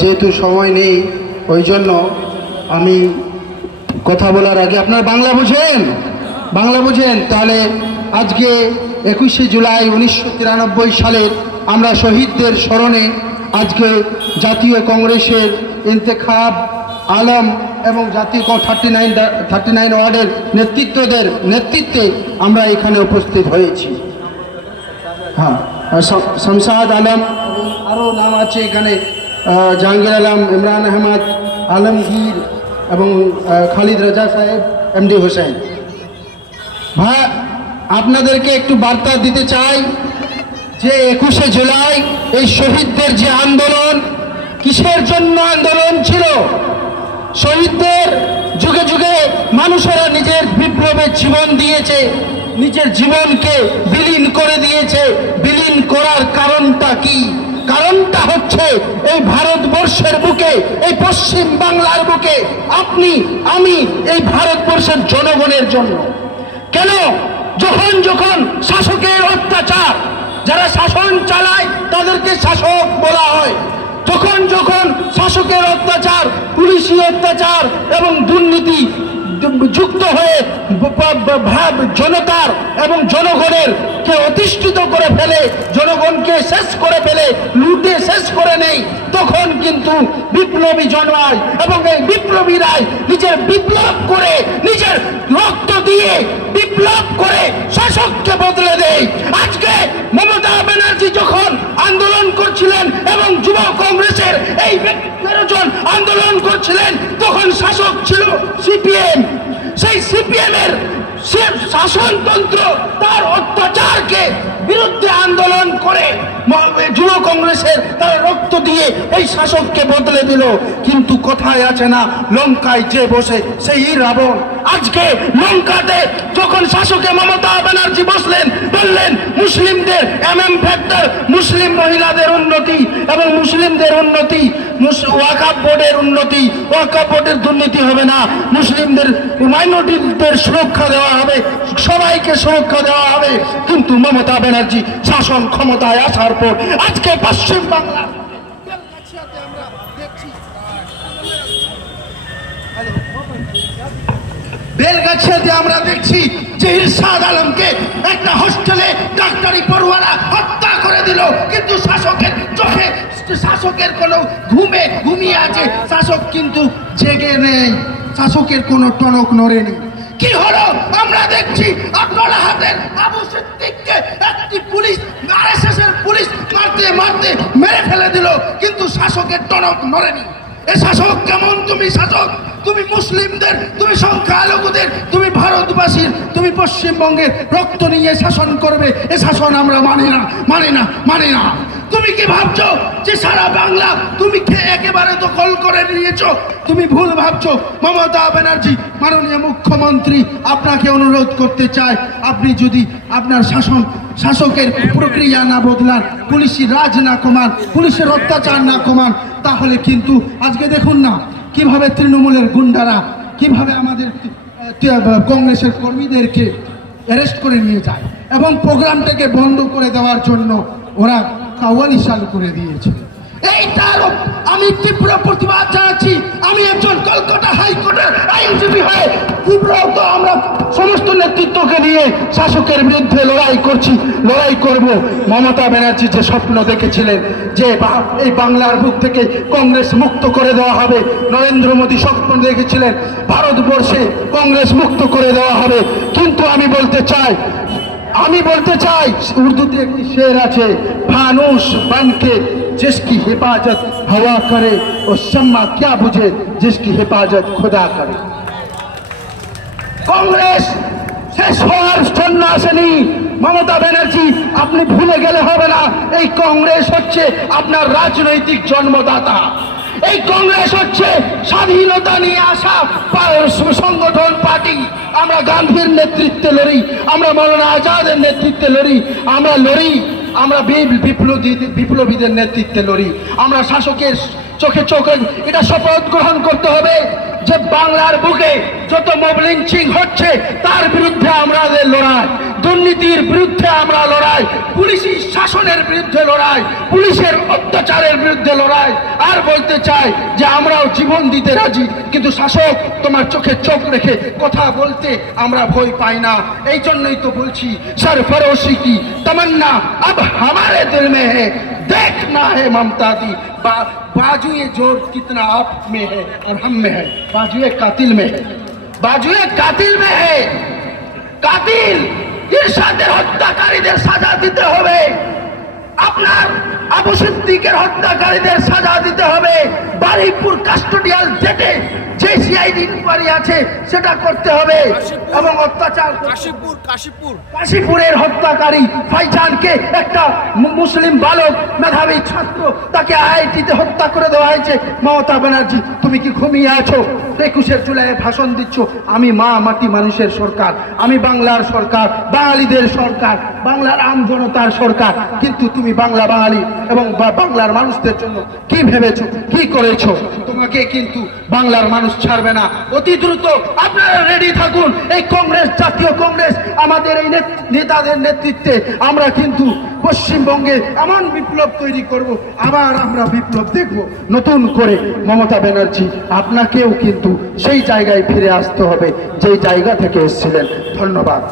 যেহেতু সময় নেই ওই জন্য আমি কথা বলার আগে, আপনারা বাংলা বোঝেন? বাংলা বোঝেন? তাহলে আজকে 21শে জুলাই 1993 সালের আমরা শহীদদের স্মরণে আজকে জাতীয় কংগ্রেসের ইন্তেখাব আলম এবং জাতীয় 39 ওয়ার্ডের নেতৃত্বে আমরা এখানে উপস্থিত হয়েছি। হ্যাঁ, শামসাদ আলম, আরও নাম আছে এখানে, জাহাঙ্গীর আলম, ইমরান আহমদ, আলমগীর এবং খালিদ রাজা সাহেব, এমডি হোসেন। ভাই, আপনাদেরকে একটু বার্তা দিতে চাই যে 21শে জুলাই এই শহীদদের যে আন্দোলন, কিসের জন্য আন্দোলন ছিল? শহীদদের যুগে যুগে মানুষেরা নিজের বিপ্লবের জীবন দিয়েছে, নিজের জীবনকে বিলীন করে দিয়েছে। বিলীন করার কারণটা কি? কারণটা হচ্ছে এই ভারতবর্ষের বুকে, এই পশ্চিম বাংলার বুকে, আপনি আমি, এই ভারতবর্ষের জনগণের জন্য। কেন? যখন শাসকের অত্যাচার, যারা শাসন চালায় তাদেরকে শাসক বলা হয়, যখন শাসকের অত্যাচার, পুলিশি অত্যাচার এবং দুর্নীতি যুক্ত হয়ে জনতার এবং জনগণের কে অধিষ্ঠিত করে ফেলে, জনগণকে শেষ করে ফেলে, লুটে শেষ করে নেই, তখন কিন্তু বিপ্লবী জন্মায় এবং এই বিপ্লবীরাই নিজের বিপ্লব করে, নিজের রক্ত দিয়ে বিপ্লব করে শাসককে বদলে দেয়। আজকে মমতা ব্যানার্জি যখন আন্দোলন করছিলেন এবং যুব কংগ্রেসের এই 13 জন আন্দোলন করছিলেন, তখন শাসক ছিল সিপিএম। সেই সিপিএমের শাসনতন্ত্র, তার অত্যাচারকে বিরুদ্ধে আন্দোলন করে যুব কংগ্রেসের তারা রক্ত দিয়ে এই শাসককে বদলে দিল। কিন্তু কথায় আছে না, লঙ্কায় যে বসে সেই রাবণ। আজকে লঙ্কাতে যখন শাসকে মমতা ব্যানার্জি বসলেন, বললেন মুসলিমদের ফ্যাক্টর, মুসলিম মহিলাদের উন্নতি এবং মুসলিমদের উন্নতি, ওয়াকফ বোর্ডের উন্নতি, ওয়াকফ বোর্ডের দুর্নীতি হবে না, মুসলিমদের মাইনরিটিদের সুরক্ষা দেওয়া হবে, সবাইকে সুরক্ষা দেওয়া হবে। কিন্তু মমতা ব্যানার্জি শাসন ক্ষমতায় আসার পর আজকে পশ্চিম বাংলা বেলগাছিয়াতে আমরা দেখছি যে ইরশাদ আলমকে একটা হোস্টেলে ডাক্তারি পড়ুয়ারা হত্যা করে দিল, কিন্তু শাসকের চোখে, শাসকের কোনো ঘুমিয়ে আছে, শাসক কিন্তু জেগে নেই, শাসকের কোনো টনক নড়েনি। কি হলো? আমরা দেখছি আপনারা হাতের আবু সিদ্দিককে একটি পুলিশ, আরএসএস এর পুলিশ মারতে মেরে ফেলে দিল, কিন্তু শাসকের টনক নড়েনি। এ শাসক কেমন? তুমি শাসক, তুমি মুসলিমদের, তুমি সংখ্যালঘুদের, তুমি ভারতবাসীর, তুমি পশ্চিমবঙ্গের রক্ত নিয়ে শাসন করবে, এ শাসন আমরা মানি না। তুমি কি ভাবছো যে সারা বাংলা তুমি একেবারে দখল করে নিয়েছো? তুমি ভুল ভাবছো। মমতা ব্যানার্জি মাননীয় মুখ্যমন্ত্রী আপনাকে অনুরোধ করতে চায়, আপনি যদি আপনার শাসকের প্রক্রিয়া না বদলান, পুলিশি রাজ না কমান, পুলিশের অত্যাচার না কমান, তাহলে কিন্তু আজকে দেখুন না কিভাবে তৃণমূলের গুন্ডারা কিভাবে আমাদের কংগ্রেসের কর্মীদেরকে অ্যারেস্ট করে নিয়ে যায় এবং প্রোগ্রামটাকে বন্ধ করে দেওয়ার জন্য ওরা কাওয়ালি চালু করে দিয়েছে। এইটার আমি তীব্র প্রতিবাদ জানাচ্ছি। আমি একজন কলকাতা হাইকোর্টের আইনজীবী হয়ে তীব্র, তো আমরা সমস্ত নেতৃত্বকে নিয়ে শাসকের বিরুদ্ধে লড়াই করব। মমতা ব্যানার্জি যে স্বপ্ন দেখেছিলেন যে এই বাংলার বুক থেকে কংগ্রেস মুক্ত করে দেওয়া হবে, নরেন্দ্র মোদী স্বপ্ন দেখেছিলেন ভারতবর্ষে কংগ্রেস মুক্ত করে দেওয়া হবে, কিন্তু আমি বলতে চাই উর্দুতে একটি শের আছে, ফানুস বানকে जिसकी हिफाजत हवा करे और शम्मा क्या बुझे जिसकी हिफाजत खुदा करे। কংগ্রেস শেষ হওয়ার জন্য আসেনি। মমতা ব্যানার্জি, আপনি ভুলে গেলে হবে না, এই কংগ্রেস হচ্ছে আপনার রাজনৈতিক জন্মদাতা। এই কংগ্রেস হচ্ছে স্বাধীনতা নিয়ে আসা সংগঠন, পার্টি। আমরা গান্ধীর নেতৃত্বে লড়ি, আমরা মৌলানা আজাদের নেতৃত্বে লড়ি, আমরা বিপ্লবীদের নেতৃত্বে লড়ি। আমরা শাসকের চোখে এটা শপথ গ্রহণ করতে হবে যে বাংলার বুকে যত মব লিঞ্চিং হচ্ছে তার বিরুদ্ধে আমাদের লড়াই, দুর্নীতির বিরুদ্ধে আমরা লড়াই, পুলিশি শাসনের বিরুদ্ধে লড়াই, পুলিশের অত্যাচারের বিরুদ্ধে লড়াই। আর বলতে চাই যে আমরাও জীবন দিতে রাজি, কিন্তু শাসক তোমার চোখে চোখ রেখে কথা বলতে আমরা ভয় পাই না। এই জন্যই তো বলছি सरफरोशी की तमन्ना अब हमारे दिल में है, देखना है ममता दी बाजुए जोर कितना आप में है और हम में है, बाजुए कातिल में है, बाजुए कातिल में है। কাতিল ইরশাদের হত্যাকারীদের সাজা দিতে হবে, আপনার আবু সিদ্দিকের হত্যাকারীদের সাজা দিতে হবে। বারুইপুর কাস্টোডিয়াল জেটে যে সিআইডি ইনকোয়ারি আছে সেটা করতে হবে এবং অত্যাচার কাশীপুরের হত্যাকারী ফাইজানকে একটা মুসলিম বালক মেধাবী ছাত্র তাকে আইআইটিতে হত্যা করে দেওয়া হয়েছে। মমতা ব্যানার্জি তুমি কি ঘুমিয়ে আছো? 21শে জুলাই ভাষণ দিচ্ছ আমি মা মাটি মানুষের সরকার, আমি বাংলার সরকার, বাঙালিদের সরকার, বাংলার আমজনতার সরকার, কিন্তু তুমি বাংলা বাঙালি এবং বাংলার মানুষদের জন্য কি ভেবেছো, কি করেছো? তোমাকে কিন্তু বাংলার মানুষ ছাড়বে না। অতি দ্রুত আপনারা রেডি থাকুন। এই কংগ্রেস, জাতীয় কংগ্রেস, আমাদের এই নেতাদের নেতৃত্বে আমরা কিন্তু পশ্চিমবঙ্গে এমন বিপ্লব তৈরি করব, আবার আমরা বিপ্লব দেখব নতুন করে। মমতা ব্যানার্জি আপনাকেও কিন্তু সেই জায়গায় ফিরে আসতে হবে যেই জায়গা থেকে এসেছিলেন। ধন্যবাদ।